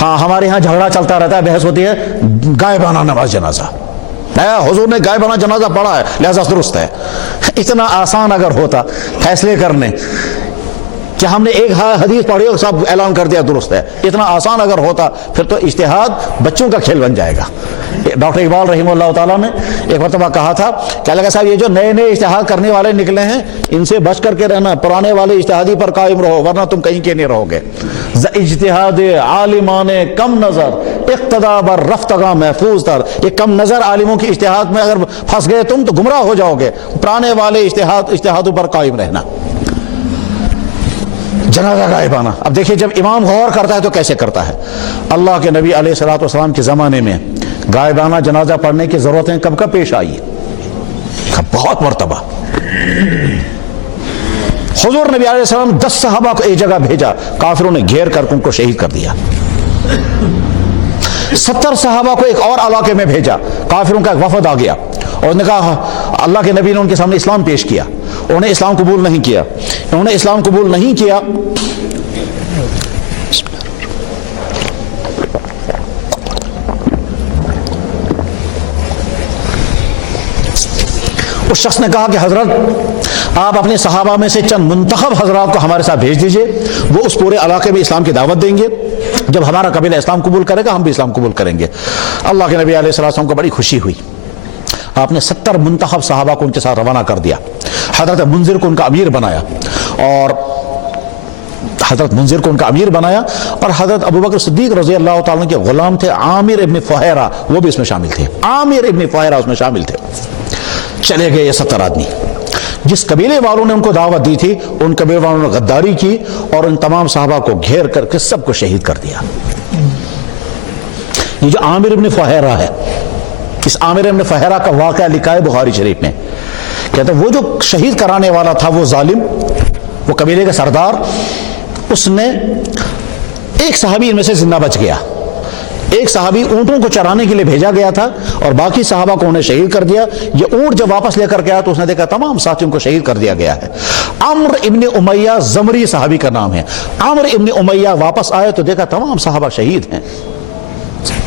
ہاں ہمارے ہاں جھگڑا چلتا رہتا ہے، بحث ہوتی ہے غائبانہ نماز جنازہ، حضور نے غائبانہ جنازہ پڑھا ہے لہذا درست ہے۔ اتنا آسان اگر ہوتا فیصلے کرنے کہ ہم نے ایک حدیث پڑھی اور سب اعلان کر دیا درست ہے، اتنا آسان اگر ہوتا پھر تو اجتہاد بچوں کا کھیل بن جائے گا۔ ڈاکٹر اقبال رحمہ اللہ تعالیٰ نے ایک مرتبہ کہا تھا کہ اللہ صاحب یہ جو نئے نئے اجتہاد کرنے والے نکلے ہیں ان سے بچ کر کے رہنا، پرانے والے اجتہادی پر قائم رہو ورنہ تم کہیں کے نہیں رہو گے۔ اجتہاد عالمان کم نظر اقتدا بر رفتگاہ محفوظ تر، یہ کم نظر عالموں کی اجتہاد میں اگر پھنس گئے تم تو گمراہ ہو جاؤ گے۔ پرانے والے اجتہادوں پر قائم رہنا۔ جنازہ غائبانہ، اب دیکھیے جب امام غور کرتا ہے تو کیسے کرتا ہے۔ اللہ کے نبی علیہ الصلوۃ والسلام کے زمانے میں غائبانہ جنازہ پڑھنے کی ضرورتیں کب کب پیش آئی؟ بہت مرتبہ۔ حضور نبی علیہ السلام 10 صحابہ کو ایک جگہ بھیجا، کافروں نے گھیر کر ان کو شہید کر دیا۔ 70 صحابہ کو ایک اور علاقے میں بھیجا، کافروں کا ایک وفد آ گیا اور انہوں نے کہا، اللہ کے نبی نے ان کے سامنے اسلام پیش کیا، انہوں نے اسلام قبول نہیں کیا۔ انہوں نے اسلام قبول نہیں کیا اس شخص نے کہا کہ حضرت آپ اپنے صحابہ میں سے چند منتخب حضرات کو ہمارے ساتھ بھیج دیجئے، وہ اس پورے علاقے میں اسلام کی دعوت دیں گے، جب ہمارا قبیلہ اسلام قبول کرے گا ہم بھی اسلام قبول کریں گے۔ اللہ کے نبی علیہ السلام کو بڑی خوشی ہوئی، آپ نے 70 منتخب صحابہ کو ان کے ساتھ روانہ کر دیا۔ حضرت منذر کو ان کا امیر بنایا اور حضرت ابوبکر صدیق رضی اللہ تعالیٰ کے غلام تھے عامر ابن فہیرہ، وہ بھی اس میں شامل تھے، عامر ابن فہیرہ اس میں شامل تھے۔ چلے گئے یہ 70 آدمی، جس قبیلے والوں نے ان کو دعوت دی تھی ان قبیلے والوں نے غداری کی اور ان تمام صحابہ کو گھیر کر کے سب کو شہید کر دیا۔ یہ جو عامر ابن فہیرہ ہے، اس عامر ابن فہیرہ کا واقعہ لکھا ہے بخاری شریف میں، کہتے ہیں وہ جو شہید کرانے والا تھا وہ ظالم، وہ قبیلے کا سردار، اس نے ایک صحابی ان میں سے زندہ بچ گیا، ایک صحابی اونٹوں کو چرانے کے لیے بھیجا گیا تھا اور باقی صحابہ کو انہیں شہید کر دیا۔ یہ اونٹ جب واپس لے کر گیا تو اس نے دیکھا تمام ساتھیوں کو شہید کر دیا گیا ہے۔ عمرو ابن امیہ زمری صحابی کا نام ہے۔ عمرو ابن امیہ واپس آئے تو دیکھا تمام صحابہ شہید ہیں،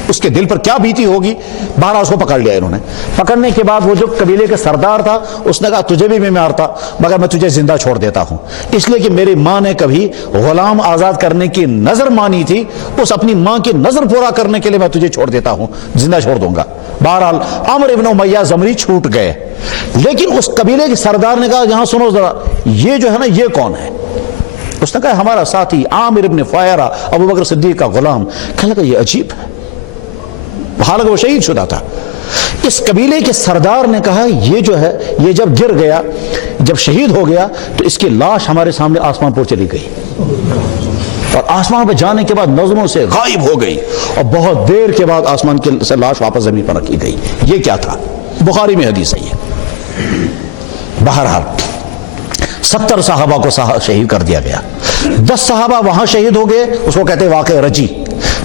اس کے دل پر کیا بیتی ہوگی، بہرحال اس کو پکڑ لیا انہوں نے۔ پکڑنے کے بعد وہ جو قبیلے کے سردار تھا اس نے کہا تجھے بھی میں مارتا مگر میں تجھے زندہ چھوڑ دیتا ہوں، اس لیے کہ میری ماں نے کبھی غلام آزاد کرنے کی نظر مانی تھی، اس اپنی ماں کی نظر پورا کرنے کے لیے میں تجھے چھوڑ دیتا ہوں، زندہ چھوڑ دوں گا۔ بہرحال عمرو ابن امیہ زمری چھوٹ گئے، لیکن اس قبیلے کے سردار نے کہا یہاں سنو ذرا، یہ جو ہے نا یہ کون ہے؟ اس نے کہا ہمارا ساتھی عامر ابن فہیرہ ابوبکر صدیق کا غلام۔ کہنے لگا یہ عجیب ہے، حالانکہ وہ شہید شدہ تھا۔ اس قبیلے کے سردار نے کہا یہ جو ہے یہ جب گر گیا، جب شہید ہو گیا تو اس کی لاش ہمارے سامنے آسمان پر چلی گئی اور آسمان پہ جانے کے بعد نظروں سے غائب ہو گئی اور بہت دیر کے بعد آسمان سے لاش واپس زمین پر رکھی گئی۔ یہ کیا تھا؟ بخاری میں حدیث ہے یہ۔ بہرحال 70 صحابہ کو شہید کر دیا گیا، 10 صحابہ وہاں شہید ہو گئے، اس کو کہتے ہیں واقع رجی۔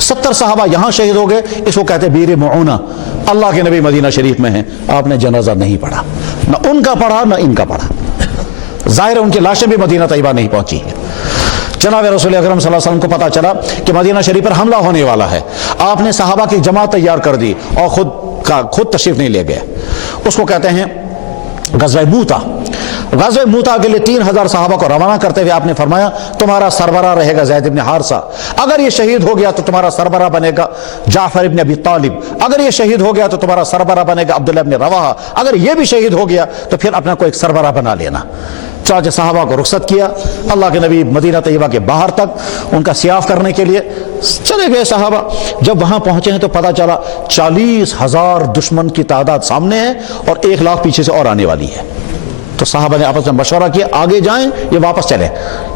70 صحابہ یہاں شہید ہو گئے، اس کو کہتے ہیں بیر معونہ۔ اللہ کے نبی مدینہ شریف میں ہیں، آپ نے جنازہ نہیں پڑھا، نہ ان کا پڑھا نہ ان کا پڑھا، ظاہر ہے ان کی لاشیں بھی مدینہ طیبہ نہیں پہنچی ہیں۔ جناب رسول اکرم صلی اللہ علیہ وسلم کو پتا چلا کہ مدینہ شریف پر حملہ ہونے والا ہے، آپ نے صحابہ کی جماعت تیار کر دی اور خود تشریف نہیں لے گئے۔ اس کو کہتے ہیں غزوہ موتا۔ غزوہ موتا کے لیے 3000 صحابہ کو روانہ کرتے ہوئے آپ نے فرمایا تمہارا سربراہ رہے گا زید بن حارثہ، اگر یہ شہید ہو گیا تو تمہارا سربراہ بنے گا جعفر ابن ابی طالب، اگر یہ شہید ہو گیا تو تمہارا سربراہ بنے گا عبداللہ ابن رواحہ، اگر یہ بھی شہید ہو گیا تو پھر اپنا کوئی ایک سربراہ بنا لینا۔ چاچے صحابہ کو رخصت کیا، اللہ کے نبی مدینہ طیبہ کے باہر تک ان کا سیاف کرنے کے لیے چلے گئے صحابہ۔ جب وہاں پہنچے ہیں تو پتہ چلا 40,000 دشمن کی تعداد سامنے ہے اور 1 لاکھ پیچھے سے اور آنے والی ہے۔ تو صحابہ نے آپس میں مشورہ کیا آگے جائیں یہ واپس چلیں،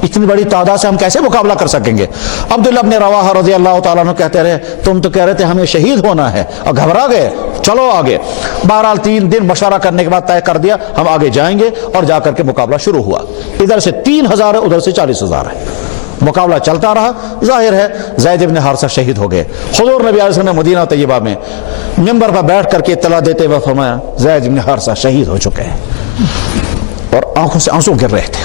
اتنی بڑی تعداد سے ہم کیسے مقابلہ کر سکیں گے؟ عبداللہ ابن رواحہ رضی اللہ تعالیٰ عنہ کہتے رہے تم تو کہہ رہے تھے ہمیں شہید ہونا ہے اور گھبرا گئے، چلو آگے۔ بہرحال 3 دن مشورہ کرنے کے بعد طے کر دیا ہم آگے جائیں گے اور جا کر کے مقابلہ شروع ہوا۔ ادھر سے 3000 ہے ادھر سے 40,000 ہے، مقابلہ چلتا رہا۔ ظاہر ہے زید بن حارثہ شہید ہو گئے۔ حضور نبی علیہ السلام نے مدینہ طیبہ میں منبر پر بیٹھ کر کے اطلاع دیتے ہوئے فرمایا زید بن حارثہ شہید ہو چکے ہیں، اور آنکھوں سے آنسو گر رہے تھے۔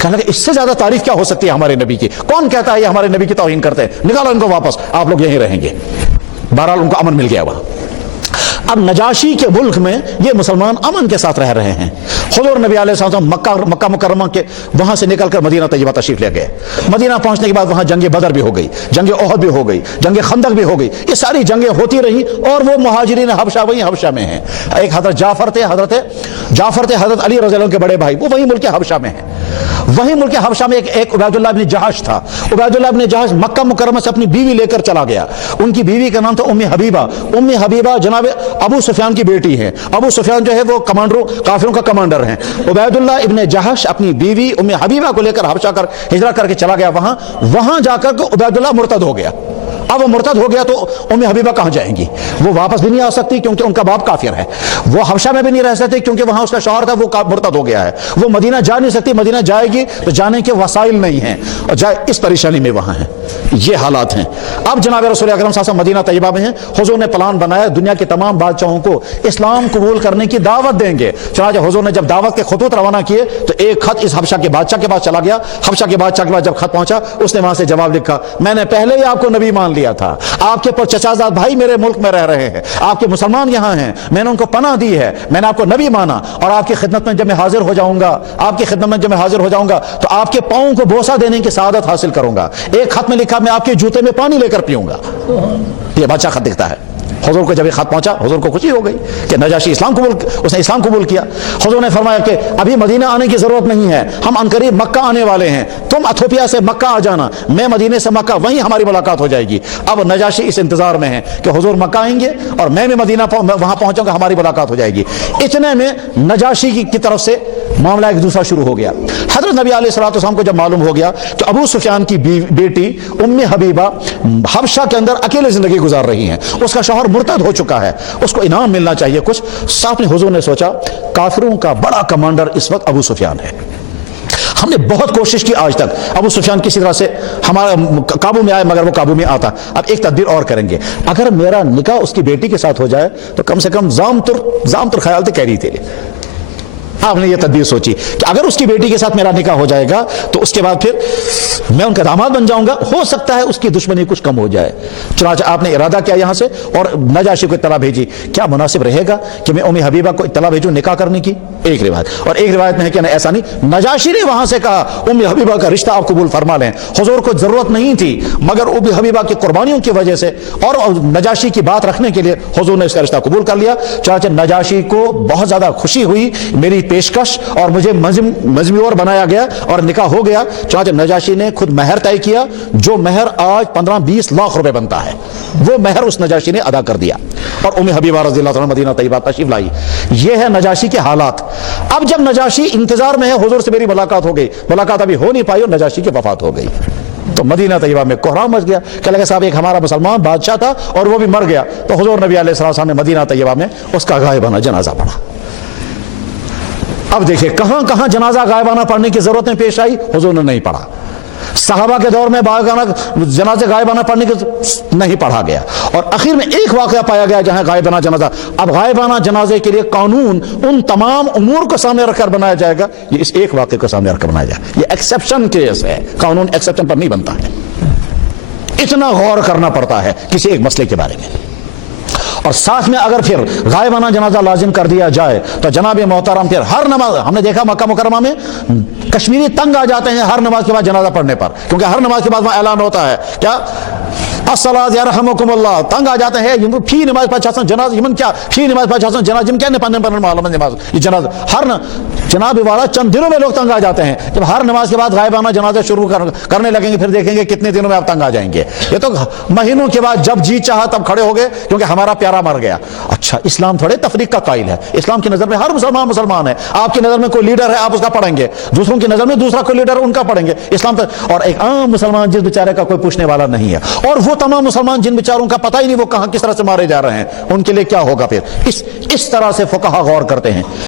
کہنے لگے اس سے زیادہ تعریف کیا ہو سکتی ہے ہمارے نبی کی؟ کون کہتا ہے یہ ہمارے نبی کی توہین کرتے ہیں؟ نکالو ان کو واپس، آپ لوگ یہیں رہیں گے۔ بہرحال ان کو امن مل گیا وہاں۔ اب نجاشی کے ملک میں یہ مسلمان امن کے ساتھ رہ رہے ہیں۔ حضور نبی علیہ السلام مکہ مکرمہ کے وہاں سے نکل کر مدینہ طیبہ تشریف لے گئے۔ مدینہ پہنچنے کے بعد وہاں جنگ بدر بھی ہو گئی، جنگ احد بھی ہو گئی، جنگ خندق بھی ہو گئی، یہ ساری جنگیں ہوتی رہی، اور وہ مہاجرین حبشہ وہی حبشہ میں ہیں۔ ایک حضرت جعفر تھے، حضرت علی رضی اللہ عنہ کے بڑے بھائی، وہ وہی ملک حبشہ میں ہیں۔ وہی ملک حبشہ میں ایک عبید اللہ بن جہش تھا۔ عبید اللہ بن جہش مکہ مکرمہ سے اپنی بیوی لے کر چلا گیا۔ ان کی بیوی کا نام تھا ام حبیبہ۔ ام حبیبہ جناب ابو سفیان کی بیٹی ہے۔ ابو سفیان جو ہے وہ کافروں کا کمانڈر ہیں۔ عبید اللہ ابن جہش اپنی بیوی ام حبیبہ کو لے کر حبشہ ہجرت کر کے چلا گیا وہاں جا کر عبید اللہ مرتد ہو گیا۔ اب وہ مرتد ہو گیا تو ام حبیبہ کہاں جائیں گی؟ وہ واپس بھی نہیں آ سکتی کیونکہ ان کا باپ کافر ہے۔ وہ حبشہ میں بھی نہیں رہ سکتی کیونکہ وہاں اس کا شوہر تھا، وہ مرتد ہو گیا ہے۔ وہ مدینہ جا نہیں سکتی، مدینہ جائے گی تو جانے کے وسائل نہیں ہیں، اور جائے اس پریشانی میں وہاں ہیں۔ یہ حالات ہیں۔ اب جناب رسول اکرم صلی اللہ علیہ وسلم مدینہ طیبہ میں ہیں۔ حضور نے پلان بنایا دنیا کے تمام بادشاہوں کو اسلام قبول کرنے کی دعوت دیں گے۔ چنانچہ حضور نے جب دعوت کے خطوط روانہ کیے تو ایک خط اس حبشہ کے بادشاہ کے پاس چلا گیا۔ حبشہ کے بادشاہ کے پاس جب خط پہنچا، اس نے وہاں سے جواب لکھا، میں نے پہلے ہی آپ کو نبی مان لیا تھا، آپ کے پر چچازاد بھائی میرے ملک میں رہ رہے ہیں، آپ کے مسلمان یہاں ہیں، میں نے ان کو پناہ دی ہے، میں نے آپ کو نبی مانا، اور آپ کی خدمت میں جب میں حاضر ہو جاؤں گا تو آپ کے پاؤں کو بوسہ دینے کی سعادت حاصل کروں گا۔ ایک خط میں لکھا، میں آپ کے جوتے میں پانی لے کر پیوں گا۔ یہ بادشاہ خط لکھتا ہے۔ حضور کو جب یہ خط پہنچا، حضور کو خوشی ہو گئی کہ نجاشی اس نے اسلام قبول کیا۔ حضور نے فرمایا کہ ابھی مدینہ آنے کی ضرورت نہیں ہے، ہم عنقریب مکہ آنے والے ہیں، تم ایتھوپیا سے مکہ آ جانا، میں مدینے سے مکہ، وہیں ہماری ملاقات ہو جائے گی۔ اب نجاشی اس انتظار میں ہے کہ حضور مکہ آئیں گے اور میں بھی مدینہ وہاں پہنچوں گا، ہماری ملاقات ہو جائے گی۔ اتنے میں نجاشی کی طرف سے معاملہ ایک دوسرا شروع ہو گیا۔ حضرت نبی علیہ الصلوۃ والسلام کو جب معلوم ہو گیا کہ ابو سفیان کی بیٹی ام حبیبہ حبشہ کے اندر اکیلے زندگی گزار رہی ہیں، اس کا شوہر مرتد ہو چکا ہے، اس کو انعام ملنا چاہیے کچھ، ساتھ میں حضور نے سوچا کافروں کا بڑا کمانڈر اس وقت ابو سفیان ہے۔ ہم نے بہت کوشش کی آج تک ابو سفیان کسی طرح سے ہمارا قابو میں آئے، مگر وہ قابو میں آتا۔ اب ایک تدبیر اور کریں گے، اگر میرا نکاح اس کی بیٹی کے ساتھ ہو جائے تو کم سے کم زامتر خیال تھے کہہ رہی تھی۔ آپ نے یہ تدبیر سوچی کہ اگر اس کی بیٹی کے ساتھ میرا نکاح ہو جائے گا تو اس کے بعد پھر میں ان کا داماد بن جاؤں گا، ہو سکتا ہے اس کی دشمنی کچھ کم ہو جائے۔ چنانچہ آپ نے ارادہ کیا یہاں سے اور نجاشی کو اطلاع بھیجی۔ کیا مناسب رہے گا کہ میں ام حبیبہ کو اطلاع بھیجوں نکاح کرنے کی؟ ایک روایت، اور ایک روایت میں ہے کہ ایسا نہیں، نجاشی نے وہاں سے کہا ام حبیبہ کا رشتہ آپ قبول فرما لیں۔ حضور کو ضرورت نہیں تھی، مگر ام حبیبہ کی قربانیوں کی وجہ سے اور نجاشی کی بات رکھنے کے لیے حضور نے اس کا رشتہ قبول کر لیا۔ چنانچہ نجاشی کو بہت زیادہ خوشی ہوئی میری پیشکش، اور مجھے مزمیور بنایا گیا اور نکاح ہو گیا۔ چنانچہ نجاشی نے خود مہر طے کیا، جو مہر آج 15-20 لاکھ روپے بنتا ہے، وہ مہر اس نجاشی نے ادا کر دیا، اور ام حبیبہ رضی اللہ عنہا مدینہ طیبہ تشریف لائی۔ یہ ہے نجاشی کے حالات۔ اب جب نجاشی انتظار میں ہے حضور سے میری ملاقات ہو گئی، ملاقات ابھی ہو نہیں پائی اور نجاشی کی وفات ہو گئی، تو مدینہ طیبہ میں کوہرام مچ گیا کہ لگا صاحب ایک ہمارا مسلمان بادشاہ تھا اور وہ بھی مر گیا۔ تو حضور نبی علیہ السلام نے مدینہ طیبہ میں اس کا غائبانہ جنازہ پڑھا۔ اب دیکھیں کہاں کہاں جنازہ غائبانہ پڑھنے کی ضرورتیں پیش آئی، حضور نے نہیں پڑھا۔ صحابہ کے دور میں جنازے غائبانہ پڑھنے کی نہیں پڑھا گیا، اور آخر میں ایک واقعہ پایا گیا جہاں غائبانہ جنازہ۔ اب غائبانہ جنازے کے لیے قانون ان تمام امور کو سامنے رکھ کر بنایا جائے گا، یہ اس ایک واقعے کو سامنے رکھ کر بنایا جائے گا۔ یہ ایکسیپشن کیس ہے، قانون ایکسیپشن پر نہیں بنتا ہے۔ اتنا غور کرنا پڑتا ہے کسی ایک مسئلے کے بارے میں۔ اور ساتھ میں اگر پھر غائبانہ جنازہ لازم کر دیا جائے تو جناب محترم پھر ہر نماز، ہم نے دیکھا مکہ مکرمہ میں کشمیری تنگ آ جاتے ہیں ہر نماز کے بعد جنازہ پڑھنے پر، کیونکہ ہر نماز کے بعد وہاں اعلان ہوتا ہے کیا الصلاۃ یرحمکم اللہ، تنگ آ جاتے ہیں فی نماز پچھاسن جناز یمن کیا فی نماز پچھاسن جناز جن کیا نے پن معلوم نماز یہ جناز ہر جناب والا چند دنوں میں لوگ تنگ آ جاتے ہیں۔ جب ہر نماز کے بعد غائبانہ جنازہ شروع کرنے لگیں گے پھر دیکھیں گے کتنے دنوں میں آپ تنگ آ جائیں گے۔ یہ تو مہینوں کے بعد جب جی چاہا تب کھڑے ہو گئے کیونکہ ہمارا پیارا مر گیا۔ اچھا اسلام تھوڑے تفریق کا قائل ہے، اسلام کی نظر میں ہر مسلمان مسلمان ہے۔ آپ کی نظر میں کوئی لیڈر ہے آپ اس کا پڑھیں گے، دوسروں کی نظر میں دوسرا کوئی لیڈر ہے ان کا پڑھیں گے۔ اسلام اور ایک عام مسلمان جس بیچارے کا کوئی پوچھنے والا نہیں ہے، اور وہ تمام مسلمان جن بیچاروں کا پتہ ہی نہیں وہ کہاں کس طرح سے مارے جا رہے ہیں، ان کے لیے کیا ہوگا پھر؟ اس طرح سے فقہا غور کرتے ہیں۔